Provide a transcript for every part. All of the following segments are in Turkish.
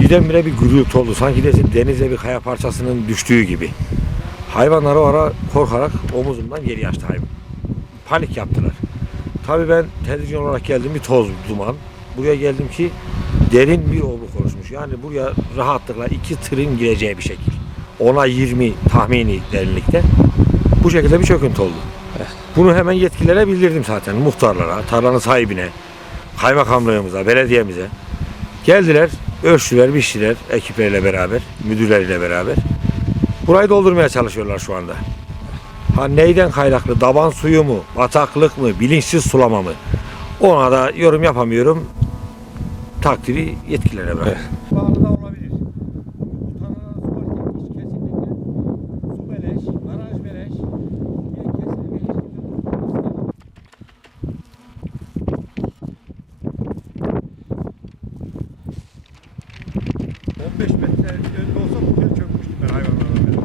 birdenbire bir gürültü oldu. Sanki desin denize bir kaya parçasının düştüğü gibi. Hayvanlar o ara korkarak omuzumdan geri açtı hayvan. Panik yaptılar. Tabii ben televizyon olarak geldim bir toz duman. Buraya geldim ki derin bir obruk oluşmuş. Yani buraya rahatlıkla iki tırın gireceği bir şekil. Ona 20 tahmini derinlikte. Bu şekilde bir çöküntü oldu. Bunu hemen yetkililere bildirdim zaten. Muhtarlara, tarlanın sahibine, kaymakamlığımıza, belediyemize. Geldiler, ölçtüler, biçtiler ekipleriyle beraber, müdürleriyle beraber. Burayı doldurmaya çalışıyorlar şu anda. Ha neyden kaynaklı? Daban suyu mu? Bataklık mı? Bilinçsiz sulama mı? Ona da yorum yapamıyorum. Takdiri yetkililere bırak. Bağlı 15 metre önde olsa bu tel ben hayvanlarla beraber.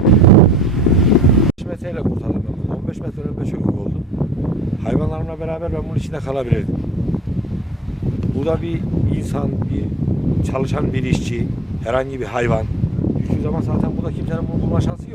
15 metreyle kurtardım ben bunu. 15 metre önüme çökük oldu. Hayvanlarımla beraber ben bunun içinde kalabilirdim. Bu da bir insan, bir çalışan bir işçi, herhangi bir hayvan. Düştüğü zaman zaten burada kimsenin bunu bulma şansı